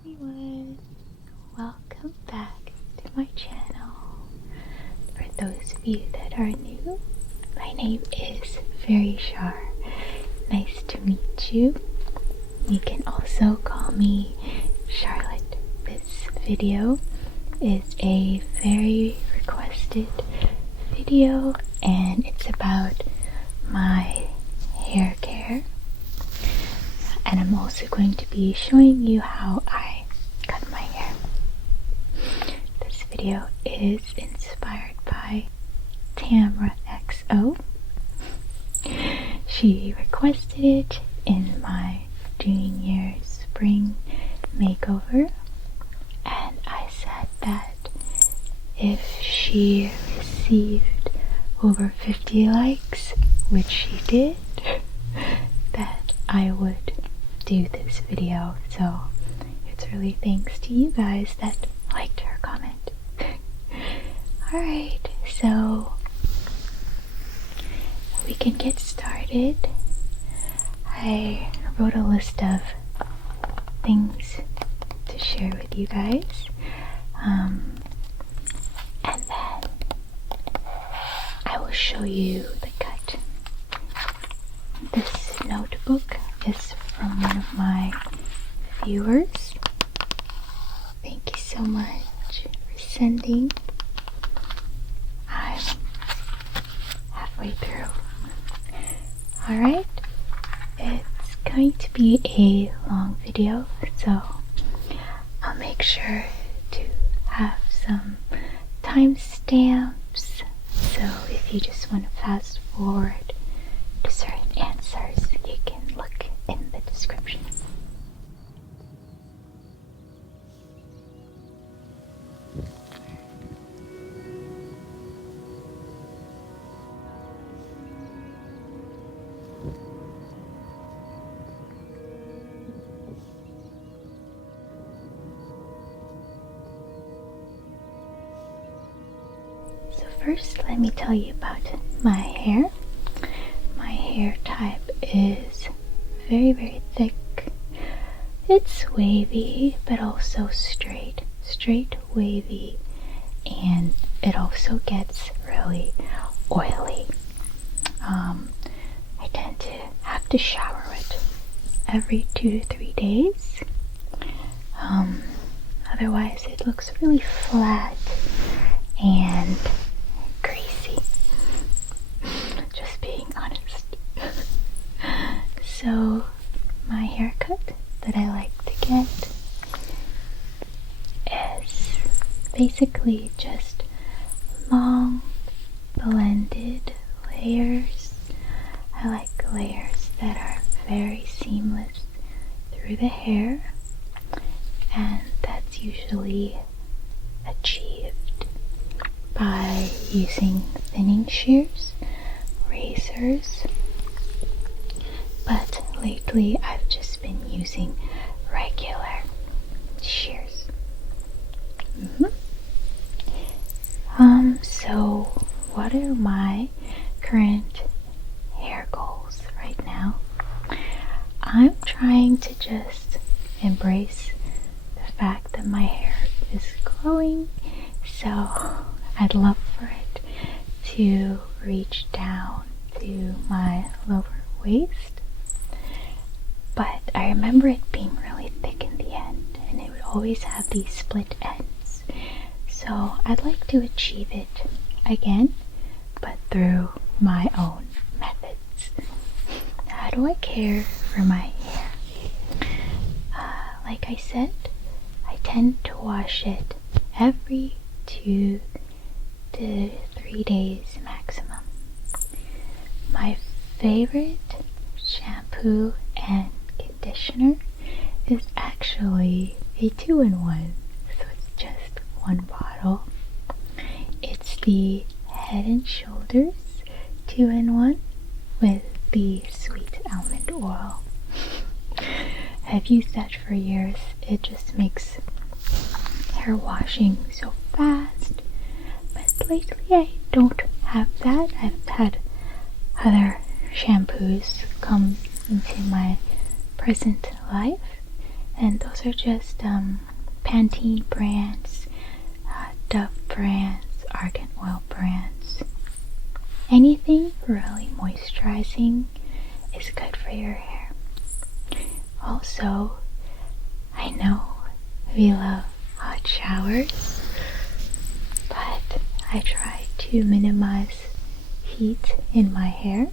everyone, welcome back to my channel. For those of you that are new, my name is Hellofairychar. Nice to meet you. You can also call me Charlotte. This video is a very requested video and it's about my hair care. And I'm also going to be showing you how I cut my hair. This video is inspired by Tamra XO. She requested it in my junior spring makeover, and I said that if she received over 50 likes, which she did, that I would do this video. So it's really thanks to you guys that liked her comment. Alright, so we can get started. I wrote a list of things to share with you guys, and then I will show you the cut. This notebook is from one of my viewers. Thank you so much for sending. I'm halfway through. Alright, it's going to be a long video, so I'll make sure to have some timestamps, so if you just want to fast forward to certain answers, you can look in the description. So first, let me tell you about my hair. My hair type is very thick. It's wavy, but also straight, wavy, and it also gets really oily. I tend to have to shower it every 2 to 3 days. Otherwise it looks really flat and greasy. Just being honest. So my haircut that I like to get is basically just long blended layers. I like layers that are very seamless through the hair, and that's usually achieved by using thinning shears, razors, but lately I've just been using regular shears. So what are my current hair goals right now? I'm trying to just embrace the fact that my hair is growing, so I'd love for it to reach down to my lower waist. But I remember it being really thick in the end, and it would always have these split ends. So I'd like to achieve it again, but through my own methods. How do I care for my hair? Like I said, I tend to wash it every 2 to 3 days maximum. My favorite shampoo and conditioner is actually a 2-in-1, so it's just one bottle. It's the Head and Shoulders 2-in-1 with the sweet almond oil. I've used that for years. It just makes hair washing so fast, but lately I don't have that. I've had other shampoos come into my present life, And those are just Pantene brands, Dove brands, Argan Oil brands. Anything really moisturizing is good for your hair. Also, I know we love hot showers, but I try to minimize heat in my hair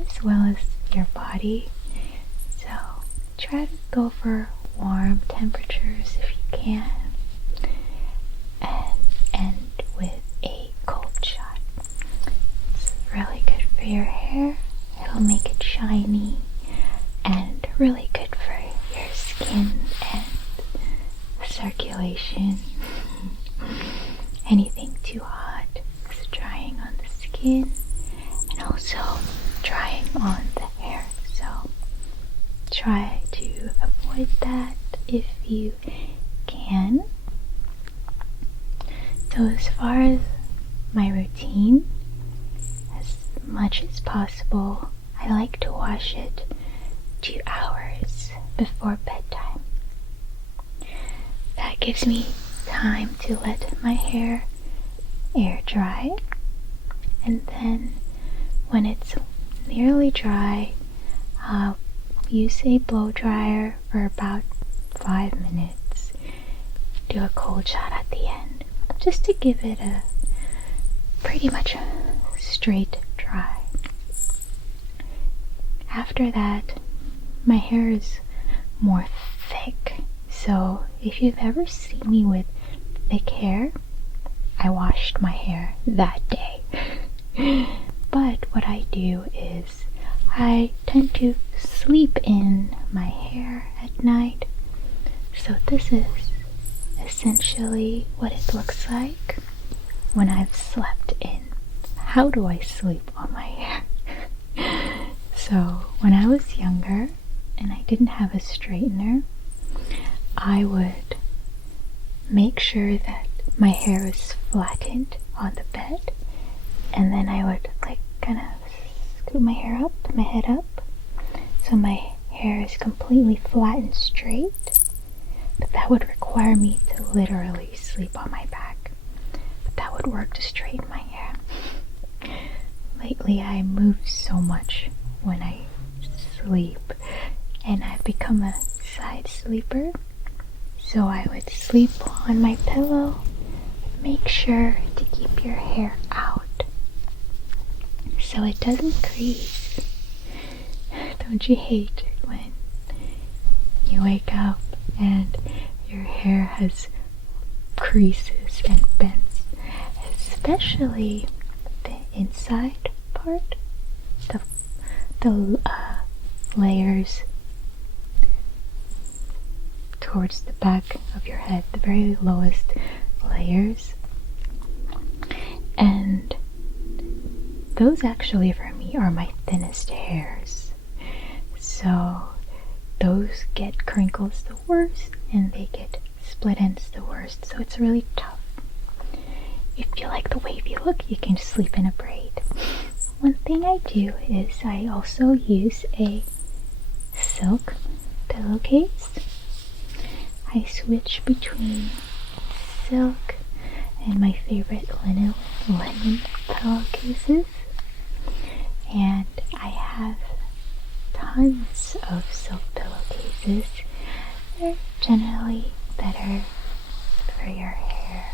as well as your body. So try to go for warm temperatures if you can, and end with a cold shot. It's really good for your hair. It'll make it shiny and really good for your skin and circulation. Anything too hot is drying on the skin and also drying on the hair, so try to avoid that if you can. So as far as my routine, as much as possible, I like to wash it 2 hours before bedtime. That gives me time to let my hair air dry, and then when it's nearly dry, I'll use a blow dryer for about 5 minutes. Do a cold shot at the end, just to give it a pretty much a straight dry. After that, my hair is more thick, so if you've ever seen me with thick hair, I washed my hair that day. But what I do is I tend to sleep in my hair at night. So this is essentially what it looks like when I've slept in. How do I sleep on my hair? So when I was younger and I didn't have a straightener, I would make sure that my hair is flattened on the bed, and then I would like kind of scoop my head up, so my hair is completely flat and straight. But that would require me to literally sleep on my back. But that would work to straighten my hair. Lately I move so much when I sleep, and I've become a side sleeper. So I would sleep on my pillow. Make sure to keep your hair out so it doesn't crease. Don't you hate when you wake up and your hair has creases and bends, especially the inside part, the layers towards the back of your head, the very lowest layers. And those actually for me are my thinnest hairs, so those get crinkles the worst and they get split ends the worst, so it's really tough. If you like the wavy look, you can sleep in a braid. One thing I do is I also use a silk pillowcase. I switch between silk and my favorite linen pillowcases, and I have tons of silk pillowcases. They're generally better for your hair.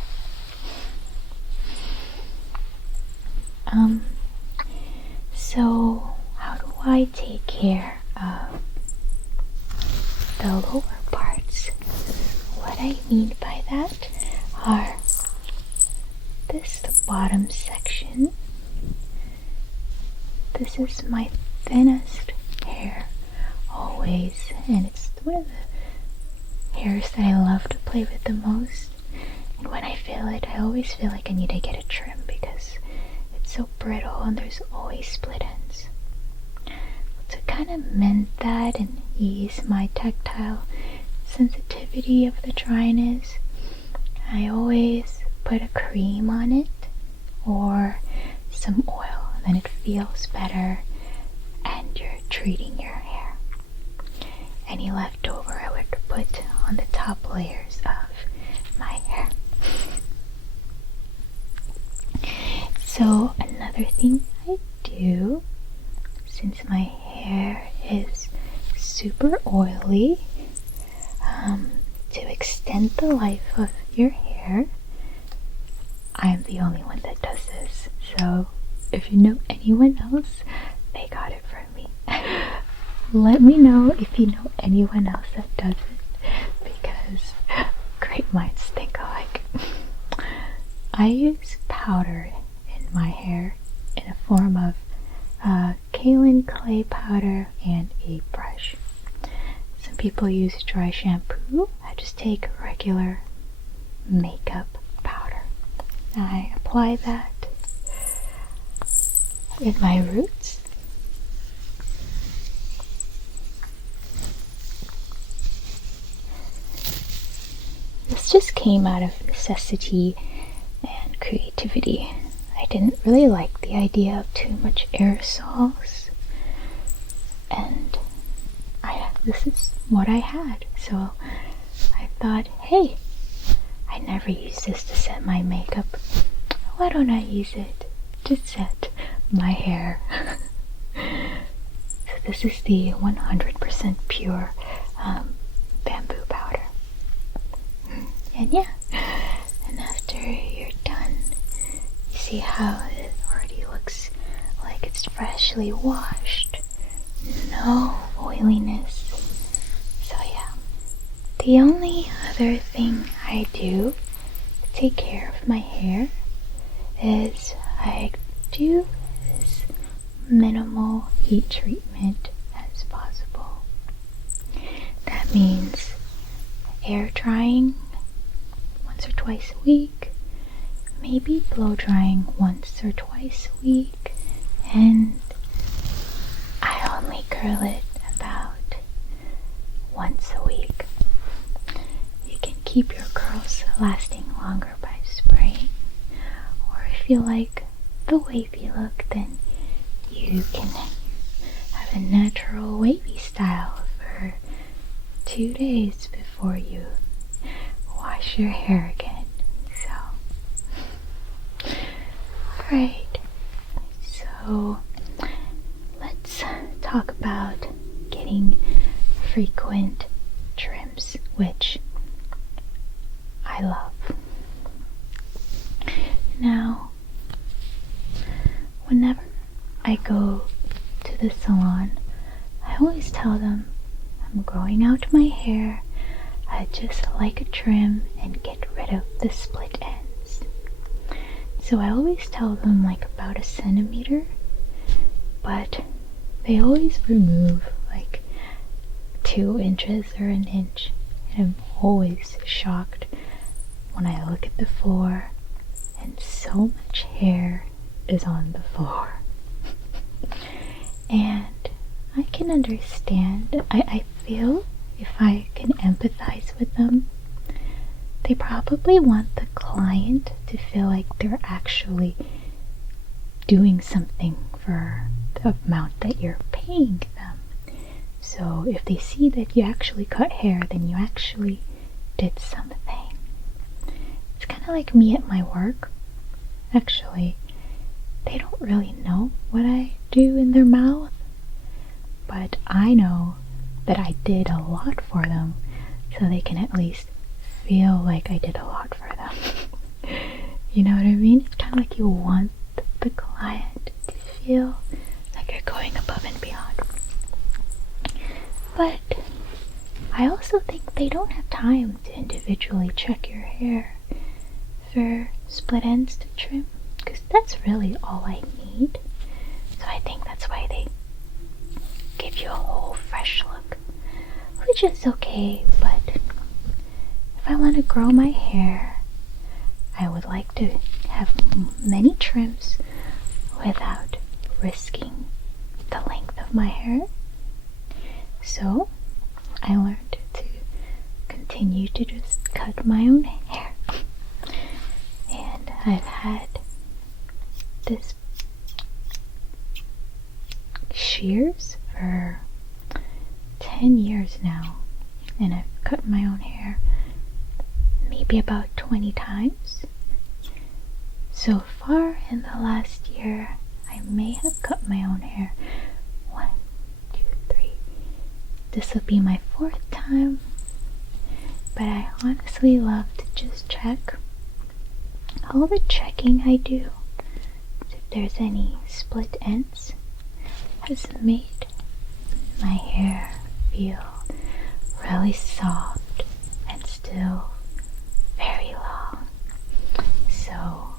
So how do I take care of the lower parts? What I mean by that are the bottom section. This is my thinnest hair always, and it's one of the hairs that I love to play with the most. And when I feel it, I always feel like I need to get a trim because it's so brittle and there's always split ends. To kind of mend that and ease my tactile sensitivity of the dryness, I always put a cream on it or some oil, and then it feels better and you're treating your hair. any leftover I would put on the top layers of my hair. So another thing I do, since my hair is super oily, to extend the life of your hair, I'm the only one that does this. So if you know anyone else, they got it from me. Let me know if you know anyone else that does it, because great minds think alike. I use powder in my hair in a form of kaolin clay powder and a brush. Some people use dry shampoo. I just take regular makeup powder. I apply that in my roots. This just came out of necessity and creativity. I didn't really like the idea of too much aerosols, and this is what I had. So I thought, hey, I never use this to set my makeup. Why don't I use it to set my hair? So this is the 100% pure bamboo powder. And yeah, and after you're done, you see how it already looks like it's freshly washed. No oiliness. So yeah. The only other thing I do to take care of my hair is I do as minimal heat treatment as possible. That means air drying once or twice a week, maybe blow drying once or twice a week, and I only curl it about once a week. You can keep your curls lasting longer by spraying, or if you like the wavy look, then you can have a natural wavy style for 2 days before you wash your hair again. So, alright, so let's talk about getting frequent trims, which I love. Now, whenever I go to the salon, I always tell them I'm growing out my hair. I just like a trim and get rid of the split ends. So I always tell them like about 1 centimeter, but they always remove like 2 inches or 1 inch. And I'm always shocked when I look at the floor and so much hair is on the floor. And I can understand. I feel if I can empathize with them, they probably want the client to feel like they're actually doing something for the amount that you're paying them. So if they see that you actually cut hair, then you actually did something. It's kind of like me at my work. Actually, they don't really know what I do in their mouth, but I know that I did a lot for them, so they can at least feel like I did a lot for them. You know what I mean? It's kind of like you want the client to feel like you're going above and beyond. But I also think they don't have time to individually check your hair for split ends to trim, because that's really all I need. So I think that's why they give you a whole fresh look, which is okay. But if I want to grow my hair, I would like to have many trims without risking the length of my hair. So I learned to continue to just cut my own hair. And I've had this shears for 10 years now, and I've cut my own hair maybe about 20 times. So far in the last year, I may have cut my own hair 1, 2, 3. This will be my 4th time, but I honestly love to just check. All the checking I do, if there's any split ends, has made my hair feel really soft and still very long. So,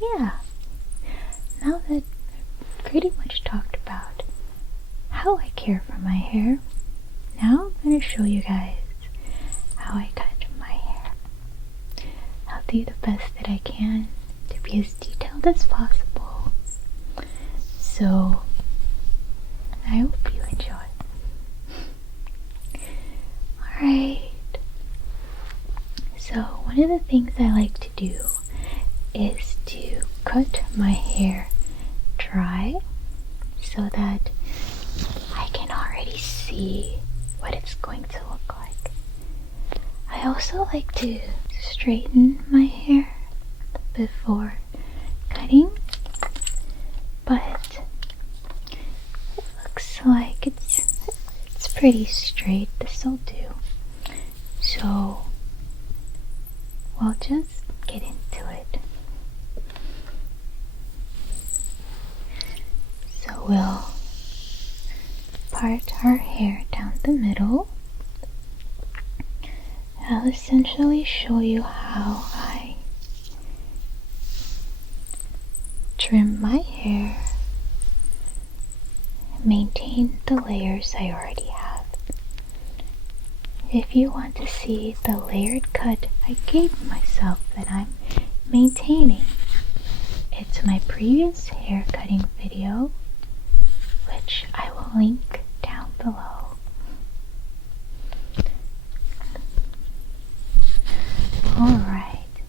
yeah. Now that I've pretty much talked about how I care for my hair, now I'm going to show you guys how I cut my hair. I'll do the best that I can to be as detailed as possible. So, I hope you enjoy. Alright. So, one of the things I like to do is to cut my hair dry so that I can already see what it's going to look like. I also like to straighten my hair before cutting, but it looks like it's pretty straight. This'll do. So we'll just get into it. So we'll part our hair down the middle. I'll essentially show you how I trim my hair and maintain the layers I already have. If you want to see the layered cut I gave myself that I'm maintaining, it's my previous hair cutting video, which I will link down below. Alright,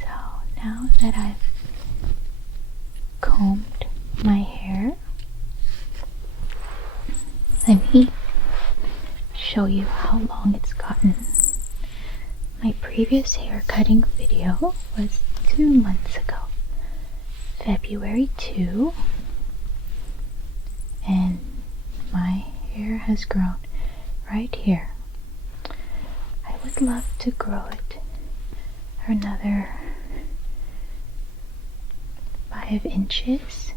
so now that I've combed my hair, let me show you how long it's gotten. My previous hair cutting video was 2 months ago, February 2, and my hair has grown right here. I would love to grow it for another 5 inches,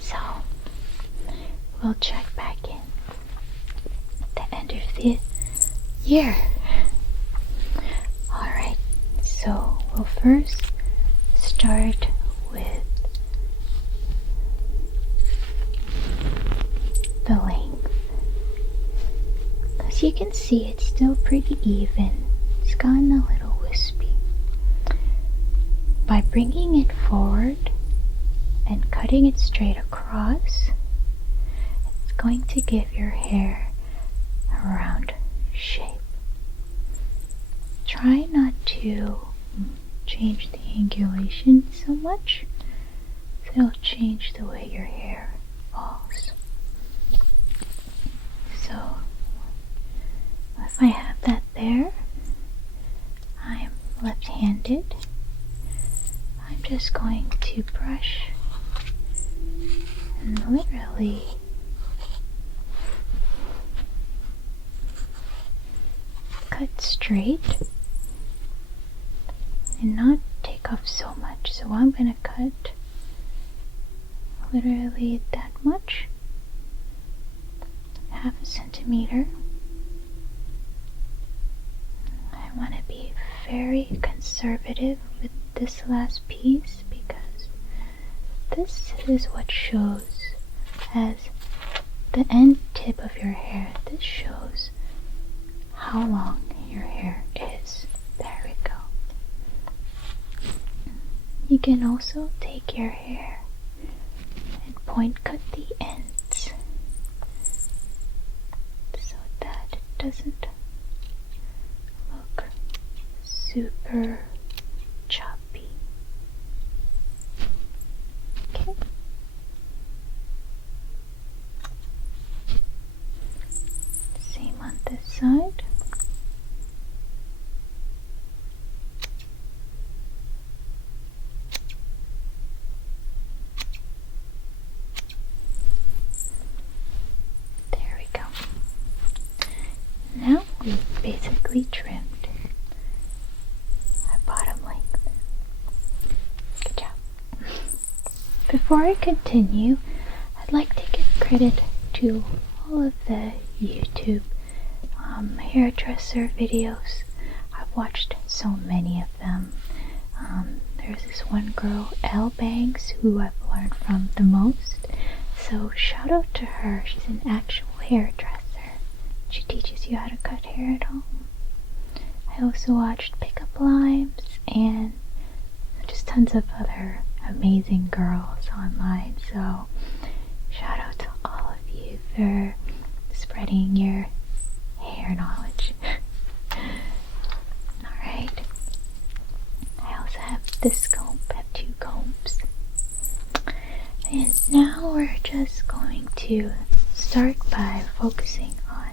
so we'll check back in at the end of the year. Alright, so we'll first start with the length. As you can see, it's still pretty even. It's gotten a little wispy. By bringing it forward and cutting it straight across, it's going to give your hair a round shape. Try not to change the angulation so much, so it'll change the way your hair falls. So, if I have that there, I'm left-handed. I'm just going to brush and literally cut straight and not take off so much. So I'm going to cut literally that much, 1/2 centimeter. I want to be very conservative with this last piece because this is what shows as the end tip of your hair. This shows how long your hair is. There we go. You can also take your hair and point cut the ends so that it doesn't look super choppy. Okay. side. There we go. Now we've basically trimmed our bottom length. Good job. Before I continue, I'd like to give credit to all of the YouTube hairdresser videos. I've watched so many of them. There's this one girl, Elle Banks, who I've learned from the most. So shout out to her. She's an actual hairdresser. She teaches you how to cut hair at home. I also watched Pickup Limes and just tons of other amazing girls online. So shout out to all of you for spreading your hair knowledge. Alright. I also have this comb. I have 2 combs. And now we're just going to start by focusing on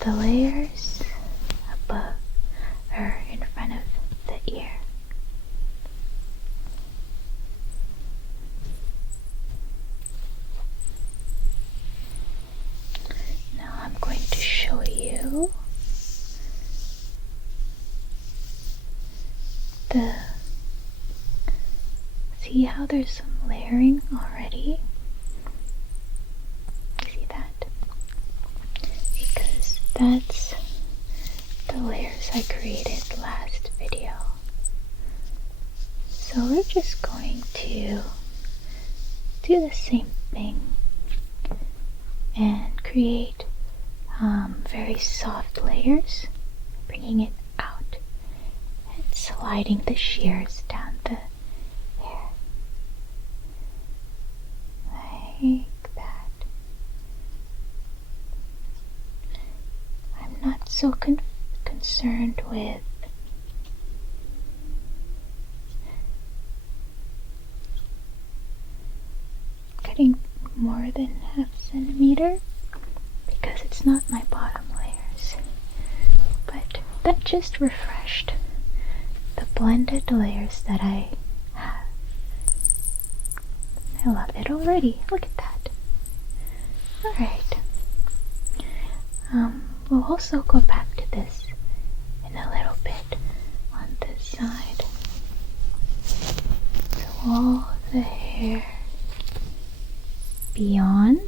the layers above or in front of the ear. Now I'm going to show you see how there's some layering already? See that? Because that's the layers I created last video. So we're just going to do the same thing and create very soft layers, bringing it out and sliding the shears down the hair like that. I'm not so concerned with cutting more than ½ centimeter because it's not my bottom layers, but that just refreshed the blended layers that I have. I love it already. Look at that. Alright. We'll also go back to this in a little bit on this side. So all the hair beyond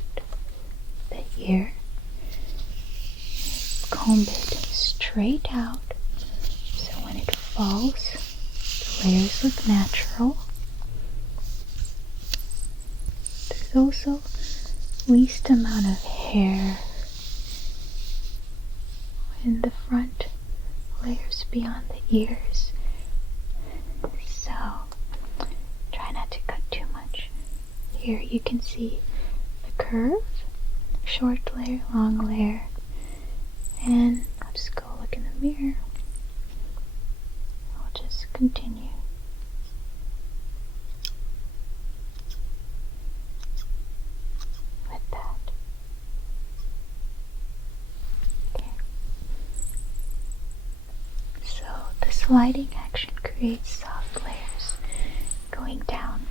the ear, comb it straight out so when it falls, the layers look natural. There's also least amount of hair in the front layers beyond the ears, so try not to cut too much. Here you can see the curve, short layer, long layer, and I'll just go look in the mirror. I'll just continue. With that. Okay. So the sliding action creates soft layers going down.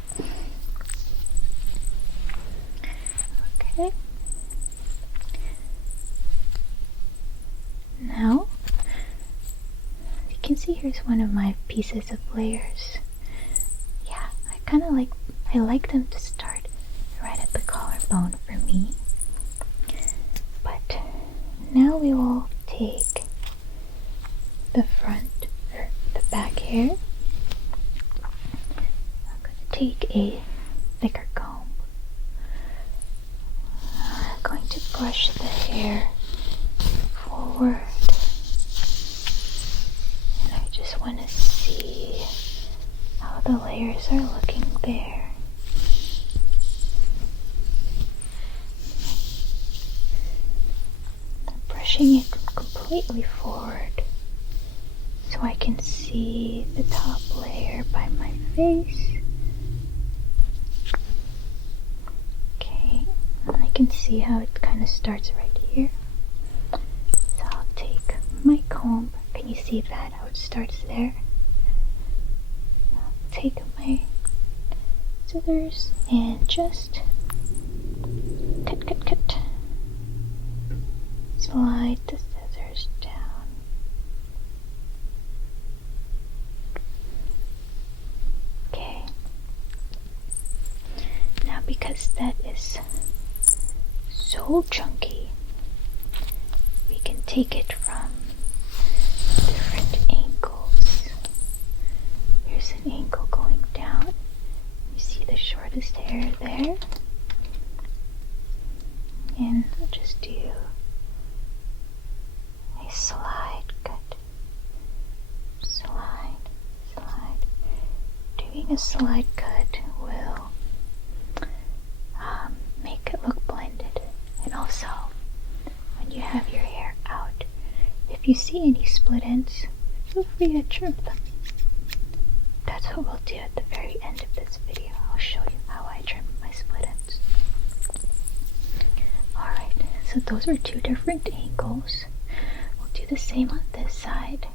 Okay. Now, you can see here's one of my pieces of layers. Yeah, I like them to start right at the collarbone for me. But now we will take the front or the back hair. I'm going to take a thicker comb. I'm going to brush the hair forward, and I just want to see how the layers are looking there. I'm brushing it completely forward so I can see the top layer by my face. Okay, and I can see how it kind of starts right here. So comb. Can you see that? How it starts there? I'll take my scissors and just cut. Slide the scissors down. Okay. Now because that is so chunky, we can take it from different angles. Here's an angle going down. You see the shortest hair there? And I'll just do a slide cut. Slide. Doing a slide cut will make it look blended. And also, when you have your hair out, if you see any split ends, feel free to trim them. That's what we'll do at the very end of this video. I'll show you how I trim my split ends. Alright, so those are two different angles. We'll do the same on this side,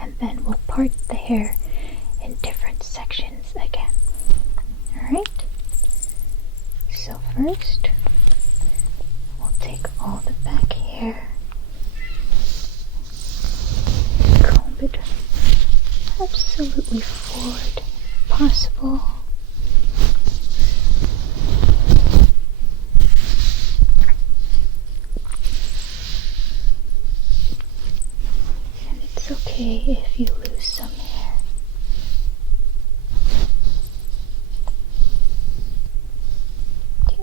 and then we'll part the hair in different sections again. Alright? So first, we'll take all the back hair, comb it absolutely forward if possible. And it's okay if you lose some hair. Okay.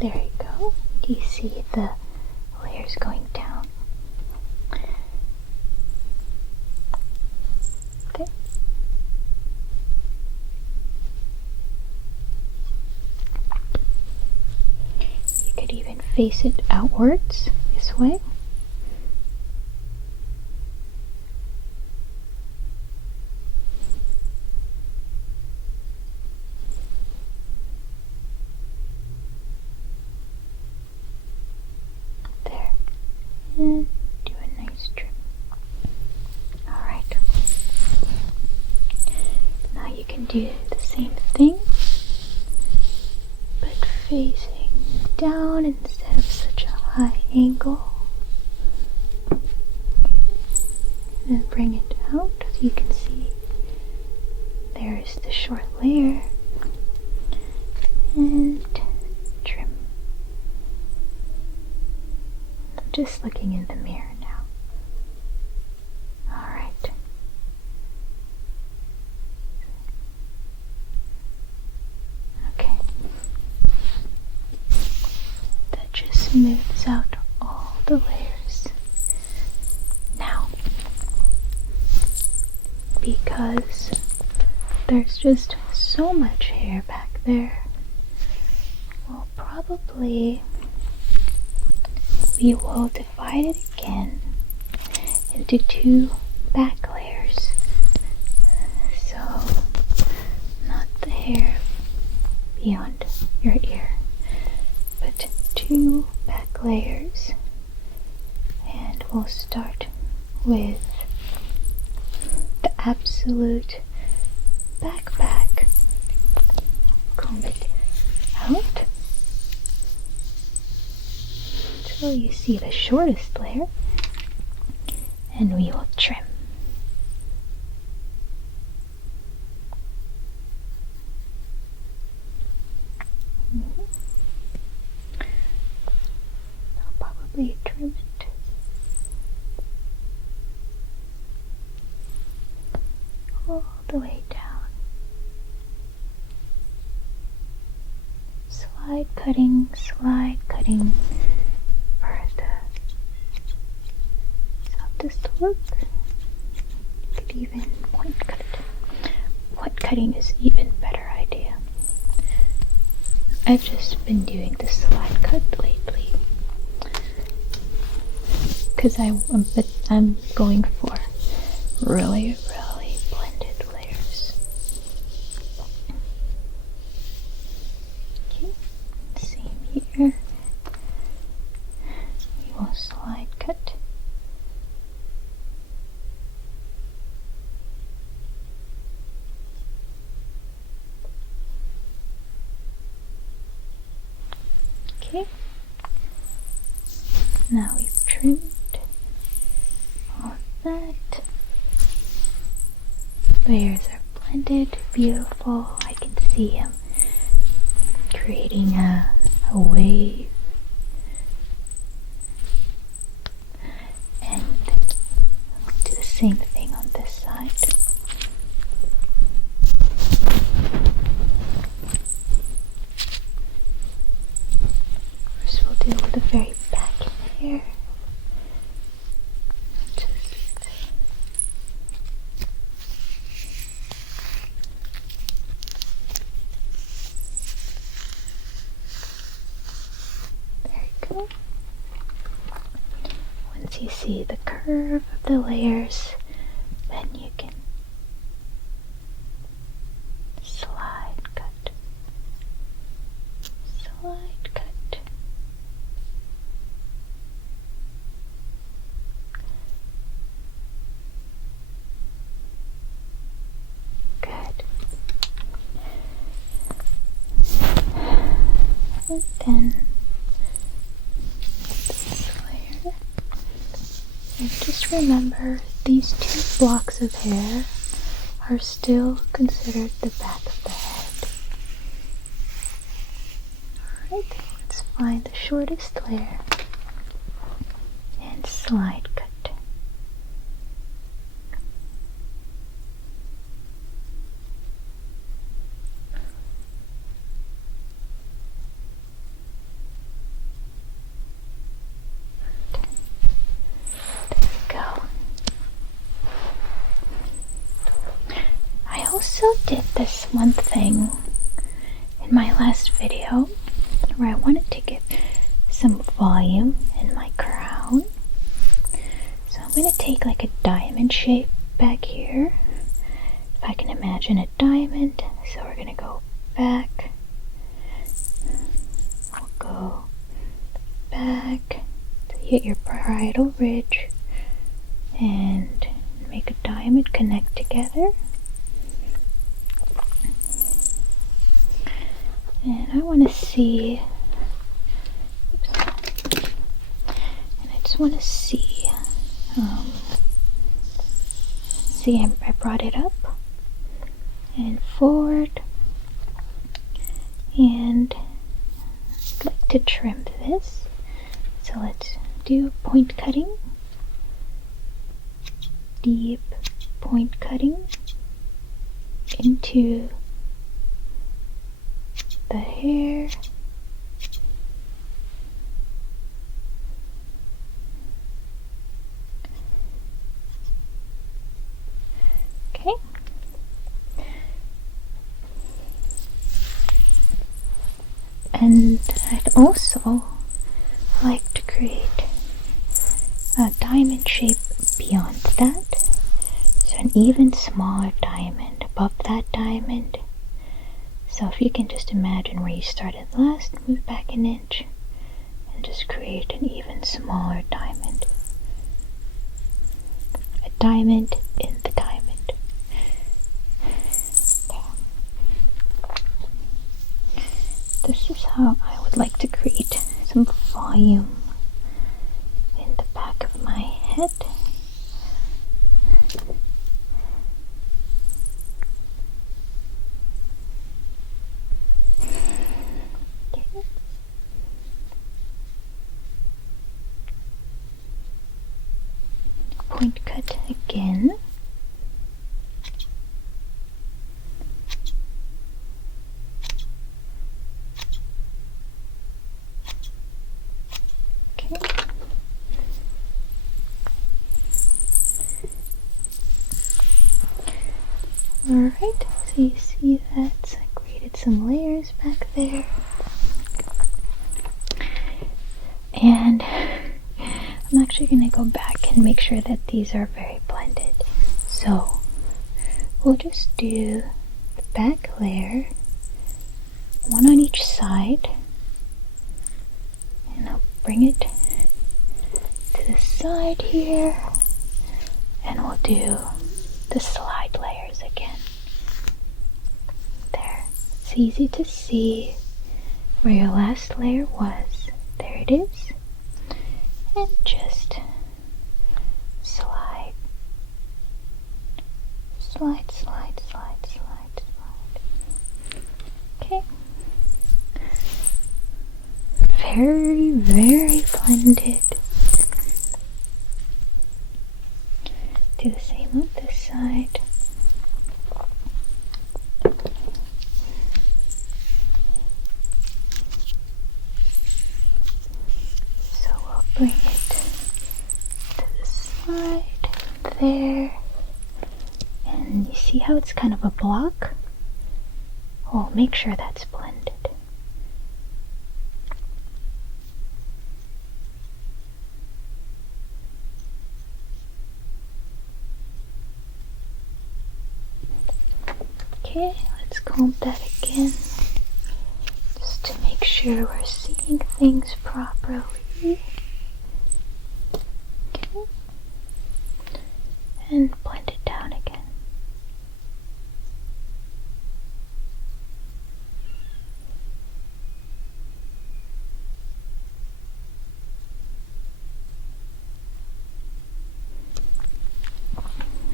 There you go. Do you see the layers going down? Okay. You could even face it outwards this way. And do a nice trim. Alright. Now you can do the same thing, but facing down instead of such a high angle. And then bring it out. As you can see, there's the short layer. And trim. Just looking in the mirror now. Alright. Okay. That just smooths out all the layers. Now, because there's just so much hair back there, we'll probably we will divide it again into two back layers. So, not the hair beyond your ear, but two back layers. And we'll start with the absolute back. Comb it out. So you see the shortest layer, and we will trim. I'll probably trim it all the way down. Slide cutting for this to look. You could even point cut it. Point cutting is even better idea. I've just been doing the slide cut lately because I'm going for really blended layers. Okay. Now we've trimmed all of that. Layers are blended, beautiful. I can see him creating a wave. And do the same thing on this side. First we'll deal with the very back here. Once you see the curve of the layers, then you can slide cut, slide cut. Good. And then and just remember, these 2 blocks of hair are still considered the back of the head. Alright, let's find the shortest layer and slide cut. I also did this one thing in my last video where I wanted to get some volume in my crown. So I'm going to take like a diamond shape back here. If I can imagine a diamond. So we're going to go back. We'll go back to hit your parietal ridge and make a diamond connect together. And I want to see, and I just want to see, I brought it up and forward, and I'd like to trim this, so let's do point cutting, deep point cutting into the hair. Okay. And I'd also like to create a diamond shape beyond that. So an even smaller diamond above that diamond. So if you can just imagine where you started last, move back an inch, and just create an even smaller diamond. A diamond in the diamond. This is how I would like to create some volume in the back of my head. Point cut again. Okay. Alright, so you see that I created some layers back there. And I'm actually going to go back and make sure that these are very blended. So we'll just do the back layer, one on each side, and I'll bring it to the side here, and we'll do the slide layers again. There, it's easy to see where your last layer was. There it is. And just slide. Slide, slide, slide, slide, slide. Okay. Very, very blended. Do the same on this side. So we'll bring it to the side, there. And you see how it's kind of a block? Well, make sure that's blended. Okay, let's comb that again, just to make sure we're seeing things properly. Okay, and blend it down again.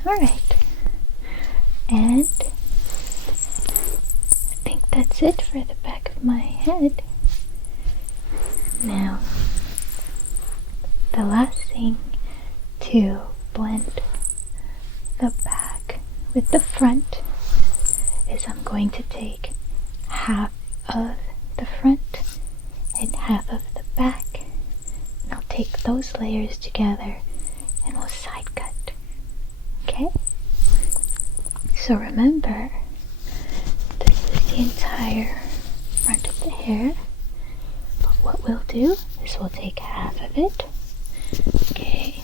Alright, and that's it for the back of my head. Now, the last thing to blend the back with the front is I'm going to take half of the front and half of the back, and I'll take those layers together and we'll side cut. Okay? So remember, the entire front of the hair, but what we'll do is we'll take half of it, okay,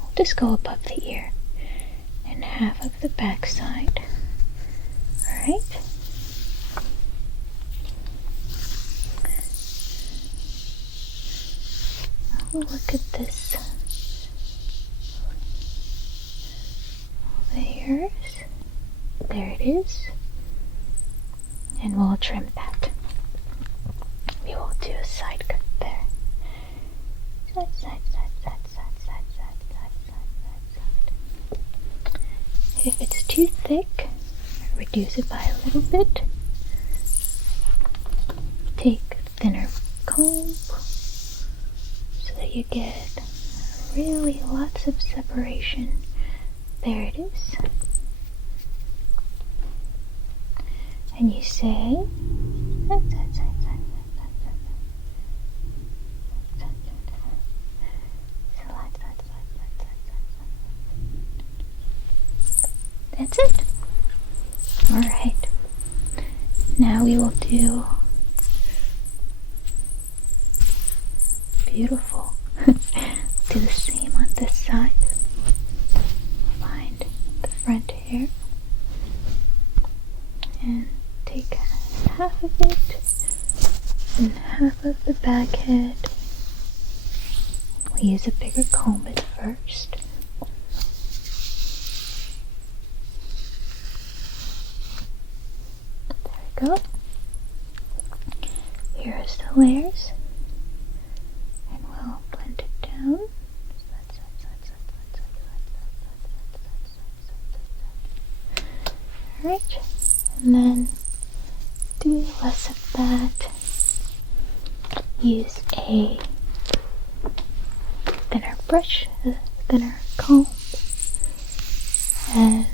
we'll just go above the ear, and half of the back side. Alright, look at this layers, there it is. And we'll trim that. We will do a side cut there. Side, side, side, side, side, side, side, side, side, side. If it's too thick, reduce it by a little bit. Take a thinner comb so that you get really lots of separation. There it is. And you say, that's it. Alright. Now we will do beautiful. Do the same on this side. Find the front hair and take half of it and half of the back head. We'll use a bigger comb at first. There we go. Here's the layers, and we'll blend it down. Alright, and then do less of that. Use a thinner brush, a thinner comb, and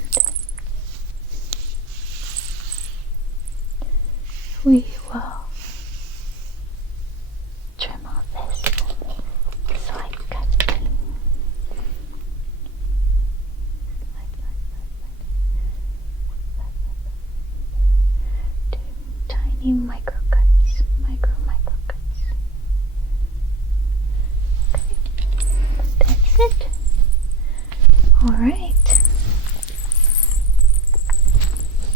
we will trim all this. Slide cut. Do tiny micro cuts. Micro cuts. Okay. That's it. Alright.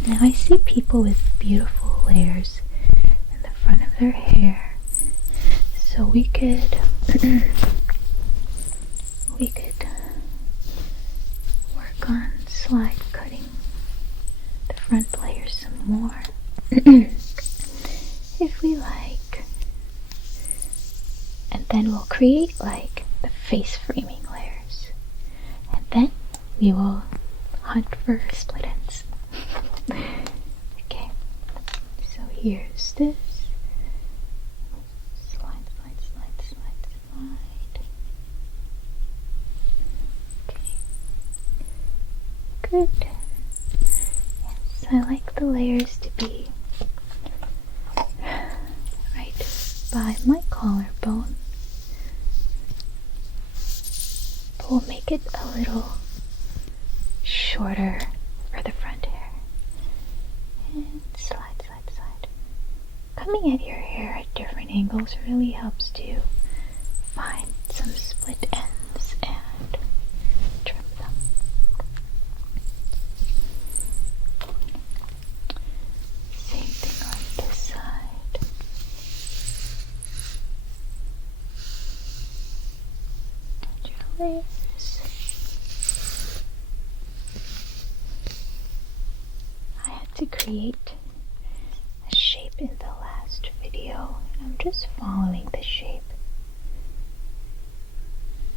Now I see people with beautiful layers in the front of their hair. So we could work on slide cutting the front layer some more if we like. then we'll create like the face framing layers, and then we will hunt for split ends. Okay, so here's this. Slide, slide, slide, slide, slide. Okay, good. Yes, I like the layers to be right by my collarbone. But we'll make it a little shorter for the front hair. And slide, slide, slide. Coming at your hair at different angles really helps to find some split ends and trim them. Same thing on this side. And your layers. To create a shape in the last video, and I'm just following the shape.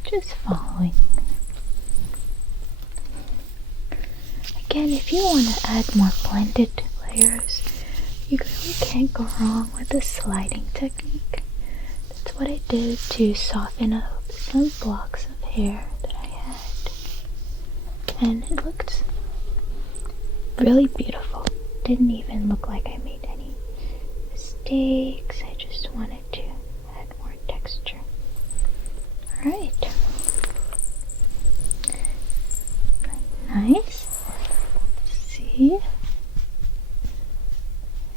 Just following. Again, if you want to add more blended layers, you really can't go wrong with the sliding technique. That's what I did to soften up some blocks of hair that I had, and it looked really beautiful. Didn't even look like I made any mistakes. I just wanted to add more texture. Alright. Nice. See?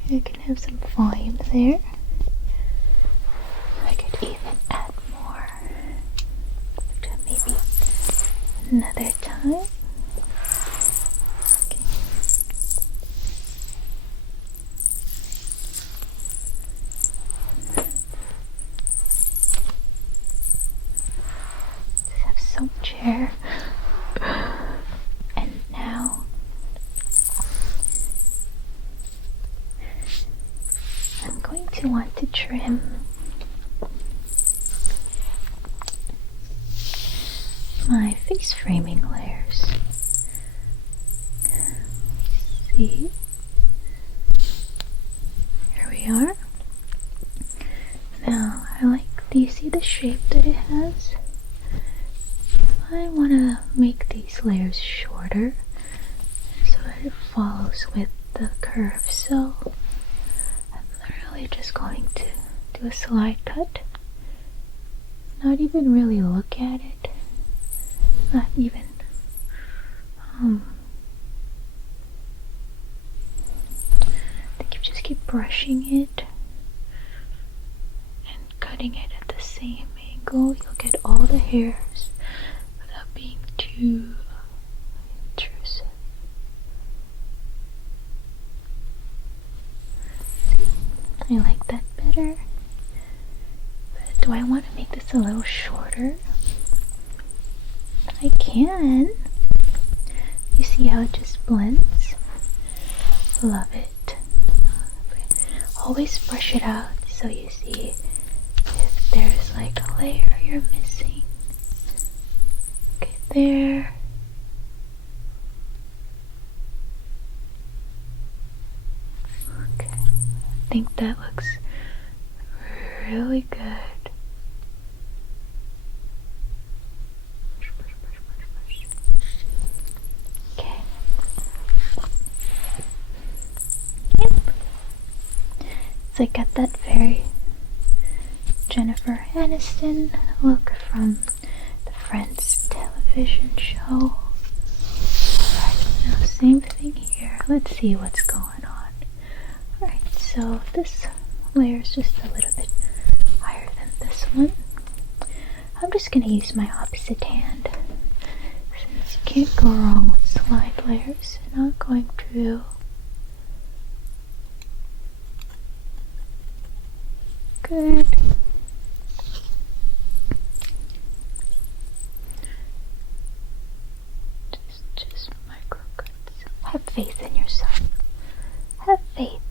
I can have some volume there. I could even add more to maybe another time. Chair. And now I'm going to want to trim my face framing layers. See? Here we are. Now do you see the shape that it has? I want to make these layers shorter so that it follows with the curve. So I'm literally just going to do a slide cut. Not even really look at it. Not even I think you just keep brushing it and cutting it at the same angle. You'll get all the hairs without being too intrusive. I like that better. But do I want to make this a little shorter? I can. You see how it just blends? Love it. Always brush it out so you see if there's like a layer you're missing. Okay, there. Okay, I think that looks really good. Okay. So I got that very Jennifer Aniston look from the Friends television show. Alright, now same thing here. Let's see what's going on. Alright, so this layer is just a little bit higher than this one. I'm just going to use my opposite hand since you can't go wrong with slide layers. And I'm going to good. Just micro cuts. Have faith in yourself. Have faith.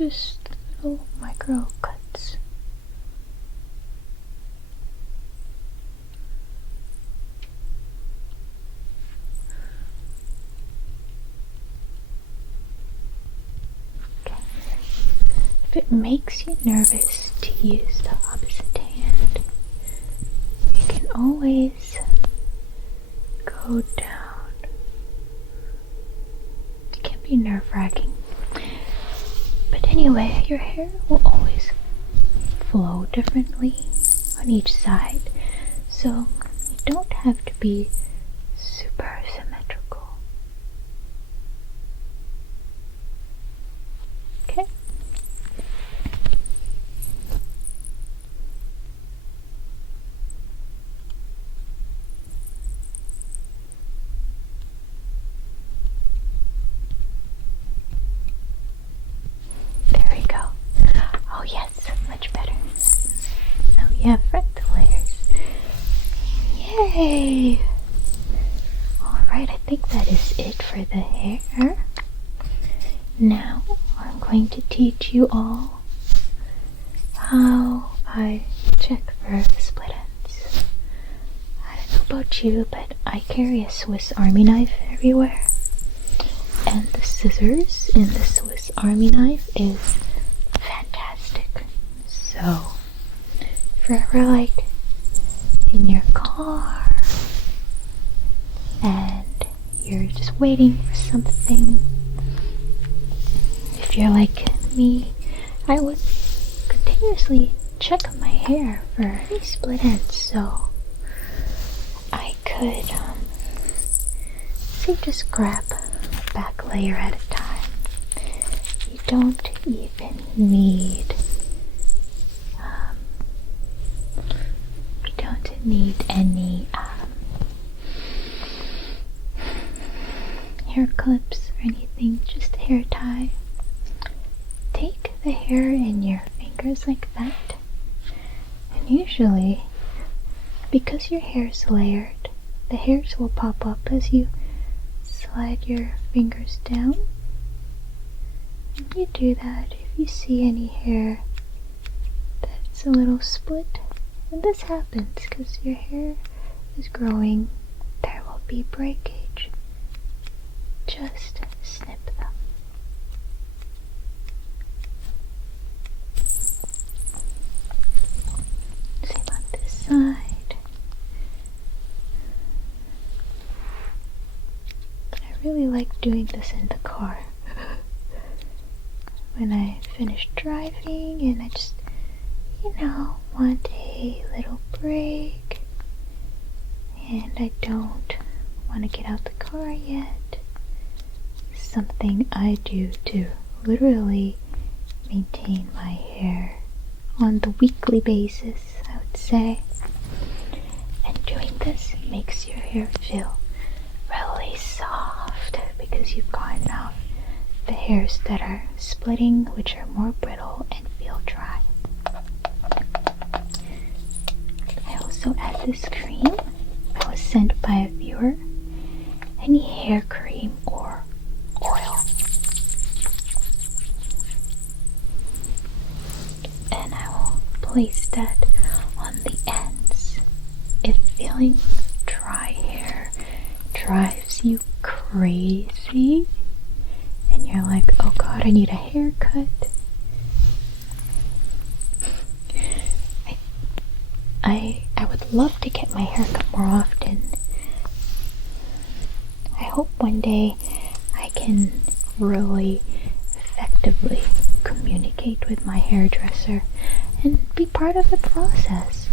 just little micro cuts. Okay. If it makes you nervous to use the opposite hand, you can always go down. It can be nerve-wracking. But anyway, your hair will always flow differently on each side, so you don't have to be super symmetrical. Okay? There we go. Oh yes, much better. Now we have front layers. Yay! Alright, I think that is it for the hair. Now I'm going to teach you all how I check for split ends. I don't know about you, but I carry a Swiss Army knife everywhere. And the scissors in the Swiss Army knife is fantastic. So, if you're ever like in your car and you're just waiting for something, if you're like me, I would continuously check my hair for any split ends, so I could say just grab a back layer at a time. You don't even need any hair clips or anything, just hair tie. Take the hair in your fingers like that, and usually, because your hair is layered, the hairs will pop up as you slide your fingers down. And you do that if you see any hair that's a little split. And this happens because your hair is growing. There will be breakage. Just snip them. Same on this side. I really like doing this in the car. When I finish driving and I just, want a little break and I don't want to get out the car yet. Something I do to literally maintain my hair on the weekly basis, I would say. And doing this makes your hair feel really soft because you've gotten off the hairs that are splitting, which are more brittle and feel dry. I also add this cream. I was sent by a viewer. Any hair cream or oil. And I will place that on the ends. If feeling dry hair drives you crazy and you're like, oh god, I need a haircut, I would love to get my hair cut more often. I hope one day I can really effectively communicate with my hairdresser and be part of the process,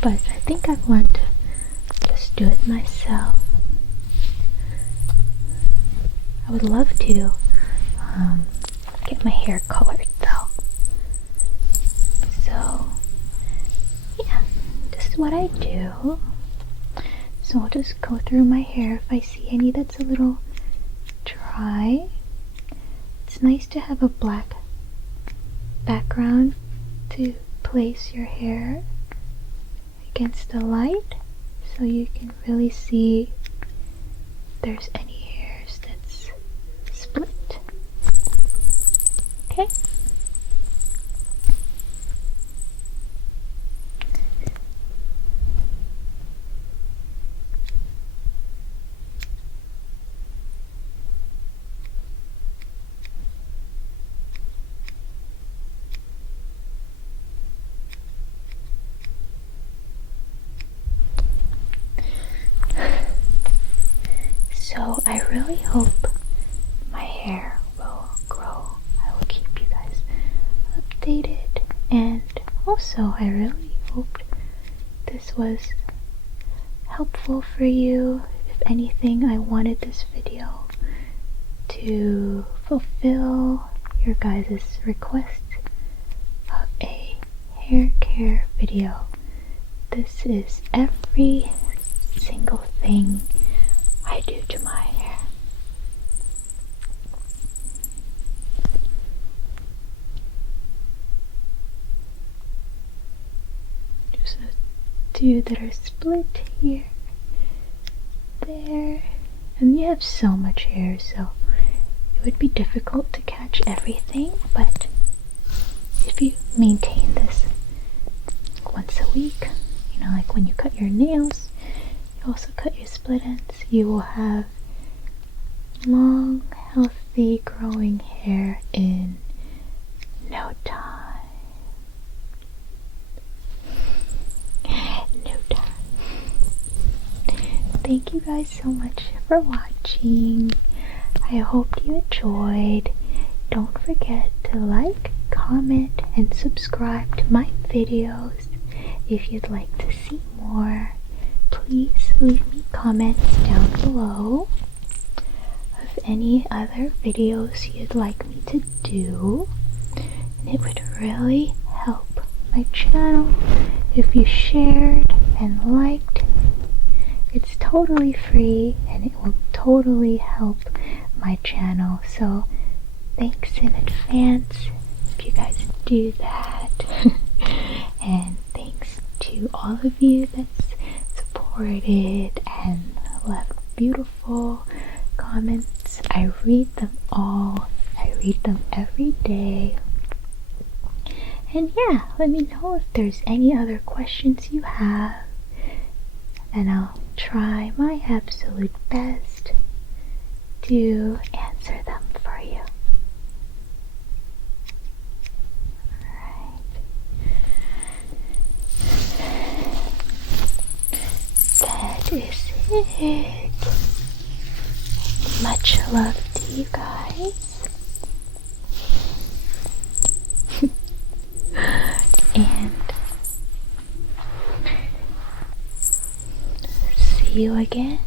But I think I've learned to just do it myself. I would love to get my hair colored though. So, yeah, this is what I do. So I'll just go through my hair if I see any that's a little dry. It's nice to have a black background to place your hair against the light so you can really see if there's any hairs that's split. okay? So I really hope my hair will grow. I will keep you guys updated, and also I really hope this was helpful for you. If anything, I wanted this video to fulfill your guys' request of a hair care video. This is every single thing I do to my hair. Just a two that are split here, there, and you have so much hair, so it would be difficult to catch everything, but if you maintain this once a week, you know, like when you cut your nails, you also cut your split ends, you will have long, healthy, growing hair in no time. No time. Thank you guys so much for watching. I hope you enjoyed. Don't forget to like, comment, and subscribe to my videos. If you'd like to see more, please leave me comments down below of any other videos you'd like me to do. And it would really help my channel if you shared and liked. It's totally free and it will totally help my channel, so thanks in advance if you guys do that. And thanks to all of you that's supported and left beautiful comments. I read them all. I read them every day. And yeah, let me know if there's any other questions you have, and I'll try my absolute best to answer them for you. Alright. That is it. Much love to you guys. And see you again